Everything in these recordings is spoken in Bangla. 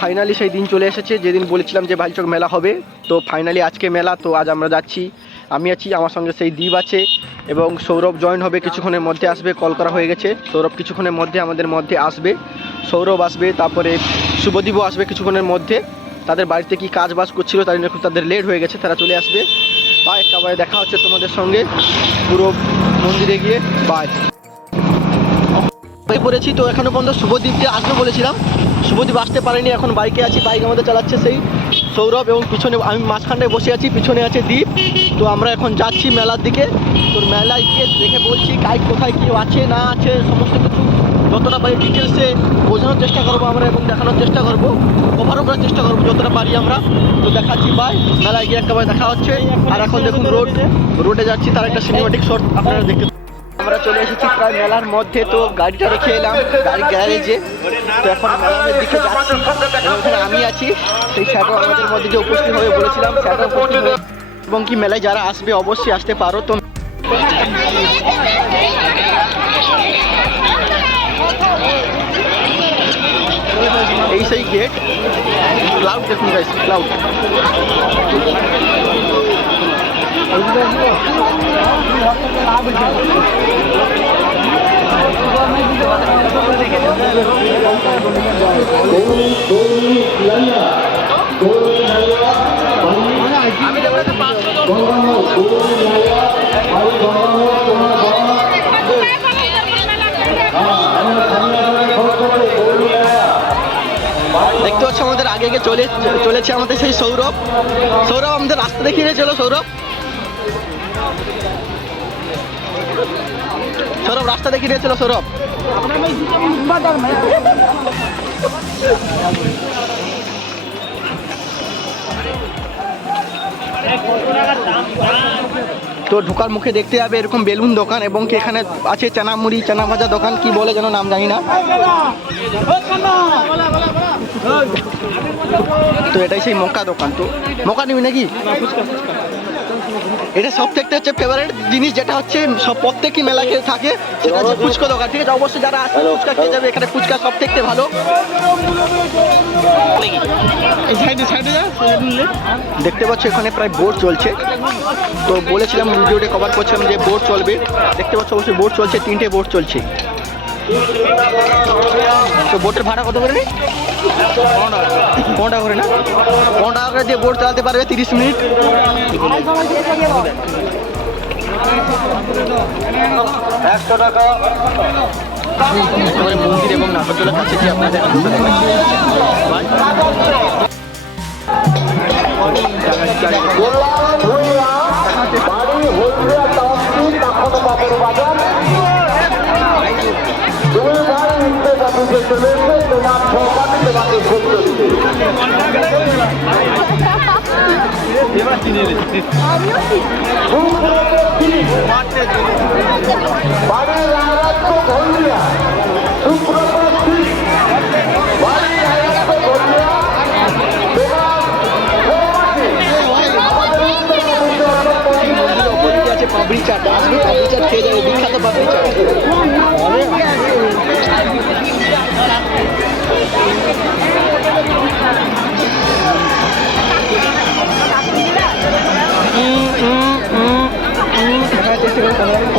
ফাইনালি সেই দিন চলে এসেছে। যেদিন বলেছিলাম যে ভাইচক মেলা হবে, তো ফাইনালি আজকে মেলা, তো আজ আমরা যাচ্ছি। আমি আছি, আমার সঙ্গে সেই দ্বীপ আছে এবং সৌরভ জয়েন হবে, কিছুক্ষণের মধ্যে আসবে কল করা হয়ে গেছে। সৌরভ কিছুক্ষণের মধ্যে আমাদের মধ্যে আসবে। সৌরভ আসবে, তারপরে শুভদীপও আসবে কিছুক্ষণের মধ্যে। তাদের বাড়িতে কি কাজ বাজ করছিল তাই জন্য তাদের লেট হয়ে গেছে, তারা চলে আসবে। বাই একেবারে দেখা হচ্ছে তোমাদের সঙ্গে। পুরো মন্দিরে গিয়ে বাই হয়ে পড়েছি, তো এখনও পর্যন্ত শুভদীপকে আসবে বলেছিলাম। শুভদীপ আসতে পারেনি, এখন বাইকে আছি, বাইক আমাদের চালাচ্ছে সেই সৌরভ এবং পিছনে আমি মাঝখানটায় বসে আছি, পিছনে আছে দ্বীপ তো আমরা এখন যাচ্ছি মেলার দিকে। তো মেলায় গিয়ে দেখে বলছি গাইড কোথায় কি আছে, না আছে, সমস্ত কিছু। যতটা পারি ডিটেলসে বোঝানোর চেষ্টা করব আমরা এবং দেখানোর চেষ্টা করব। কভারও করার চেষ্টা করব, যতটা পারি আমরা। তো দেখাচ্ছি বাই মেলায় গিয়ে একেবারে দেখা হচ্ছে। আর এখন দেখুন রোড রোডে যাচ্ছি, তার একটা সিনেমাটিক শর্ট আপনারা দেখতে আমরা চলে এসেছি। প্রায় মেলার মধ্যে তো গাড়িটা রেখে এলাম গাড়ি গ্যারেজে। তো এখন মেলার দিকে যাচ্ছি। ওখানে আমি আছি। সেই স্যারও আমাদের মধ্যে যে উপস্থিত হয়ে বলেছিলাম স্যারও উপস্থিত এবং কি মেলায় যারা আসবে, অবশ্যই আসতে পারো। তো এই সেই গেট ক্লাউড দেখুন ক্লাউড দেখতে পাচ্ছ আমাদের আগে চলে চলেছে আমাদের সেই সৌরভ। সৌরভ আমাদের রাস্তা দেখিয়ে চলো, সৌরভ। সৌরভ, রাস্তা দেখিয়ে দিয়েছিল সৌরভ। তো ঢোকার মুখে দেখতে যাবে এরকম বেলুন দোকান এবং কি এখানে আছে চানা মুড়ি চানা ভাজা দোকান? কি বলে যেন নাম জানি না। তো এটাই সেই মকা দোকান। তো মকা নিবি নাকি? এটা সব থেকে হচ্ছে ফেভারিট জিনিস যেটা হচ্ছে সব প্রত্যেকই মেলা খেয়ে থাকে সেটা হচ্ছে ফুচকা দোকান ঠিক আছে? অবশ্যই যারা আসবে ফুচকা খেয়ে যাবে এখানে ফুচকা সব থেকে ভালো দেখতে পাচ্ছ এখানে প্রায় বোট চলছে। তো বলেছিলাম ভিডিওটা কভার করছিলাম যে বোট চলবে। দেখতে পাচ্ছ অবশ্যই বোট চলছে তিনটে বোট চলছে। তো বোটের ভাড়া কত করে নেই পনেরো করে না? পনেরো টাকা করে দিয়ে বোট চালাতে পারবে তিরিশ মিনিট। একশো টাকা। মন্দির এবং কাছে আপনাদের চলে এসে তোমার সহকারী তোমাকে চাট আসবে পাবড়ি চাট খেয়ে যাবে বিখ্যাত পাবড়ি চাট।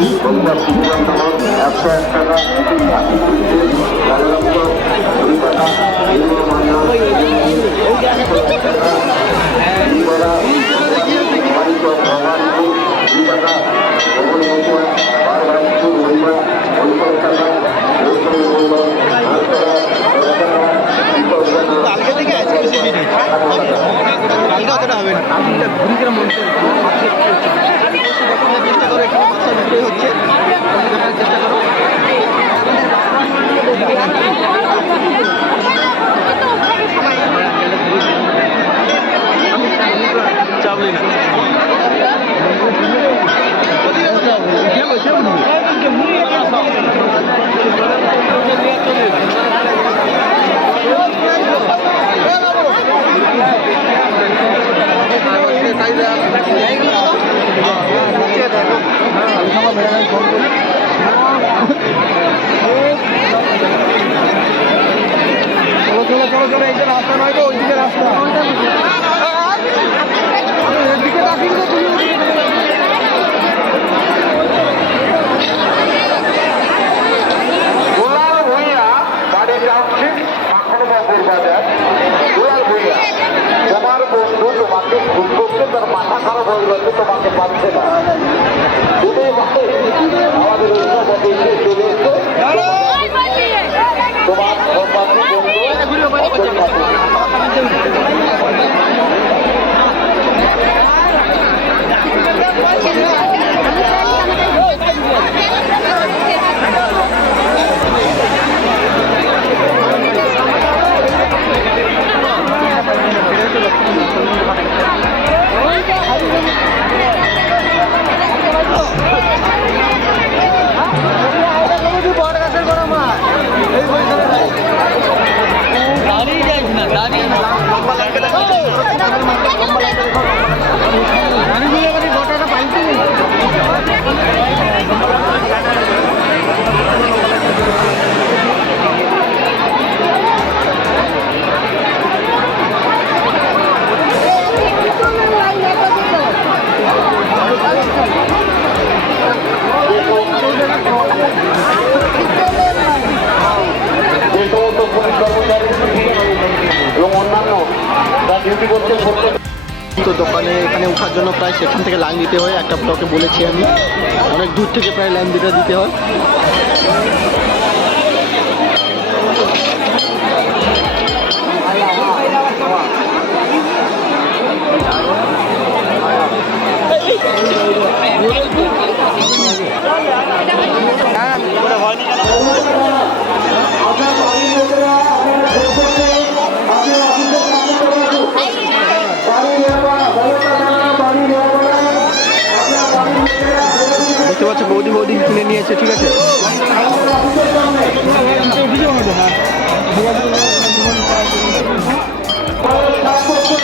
একশো এক টাকা দুই টাকা দুই টাকা মৌসুমী মূল্য আট টাকা দশ টাকা বিপদ টাকা কালকে থেকে আজকে বেশি ভিড় কালকে অতটা হবে না কালকে ঘুরি করে মন চেষ্টা করো এখানে মাছের বিক্রি হচ্ছে দেখার চেষ্টা করো যাব চলো চলো চলো রাস্তা নয় তো ওইদিকে রাস্তা এদিকে রাখিস তোমার বন্ধু তোমাকে ভুল করছে তার মাথা খারাপ হয়ে গেছে, তোমাকে পাচ্ছে না। ওঠার জন্য প্রায় সেখান থেকে লাইন দিতে হয়। একটা ব্লকে বলেছি আমি। অনেক দূর থেকে প্রায় লাইন দিতে দিতে হয়। দেখতে পাচ্ছ বৌদি বৌদি কিনে নিয়েছে ঠিক আছে? বলছে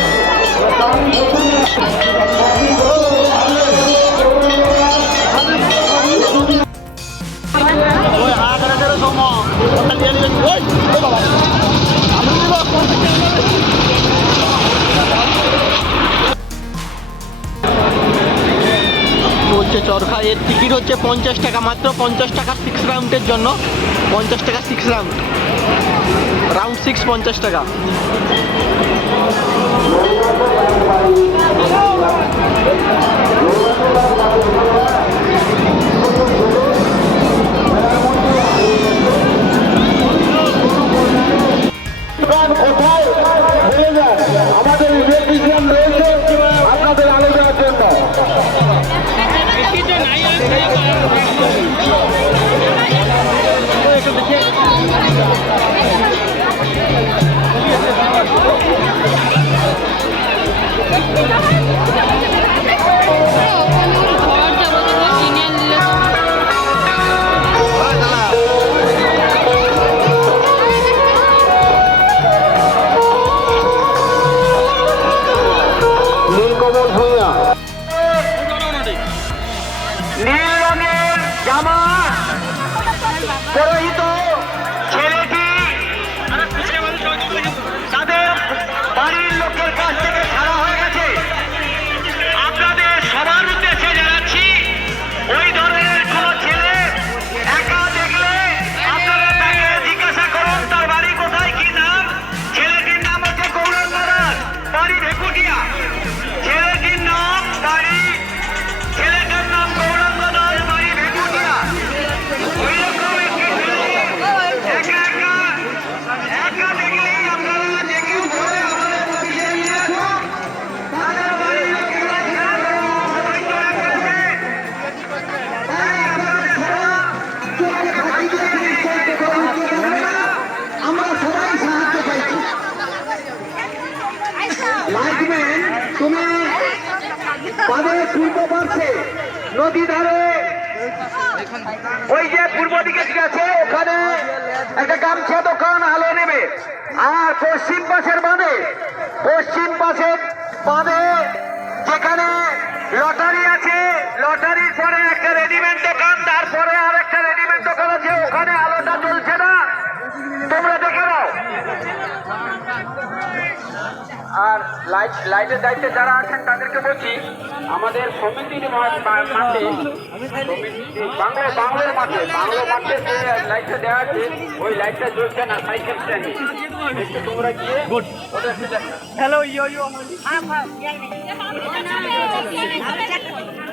হচ্ছে পঞ্চাশ টাকা, মাত্র পঞ্চাশ টাকা সিক্স রাউন্ডের জন্য। পঞ্চাশ টাকা সিক্স রাউন্ড রাউন্ড সিক্স পঞ্চাশ টাকা। পূর্ব নদী ধারে। ওই যে পূর্ব দিকে আছে, ওখানে একটা গামছা দোকান আলো নেবে। আর পশ্চিম পাশের বাঁধে, পশ্চিম পাশের বাঁধে যেখানে লটারি আছে লটারির পরে একটা রেডিমেড দোকান, তারপরে তোমরা দেখে নাও। আর লাইট লাইটের দায়িত্বে যারা আছেন তাদেরকে বলছি আমাদের সমিতির মাঠে বাংলা বাংলার মাঠে বাংলা মাঠে যে লাইটটা দেওয়া আছে ওই লাইটটা জ্বলছে না সাইকেল স্ট্যান্ডে একটু তোমরা গিয়ে ওটা একটু দেখো।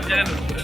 Bonne journée.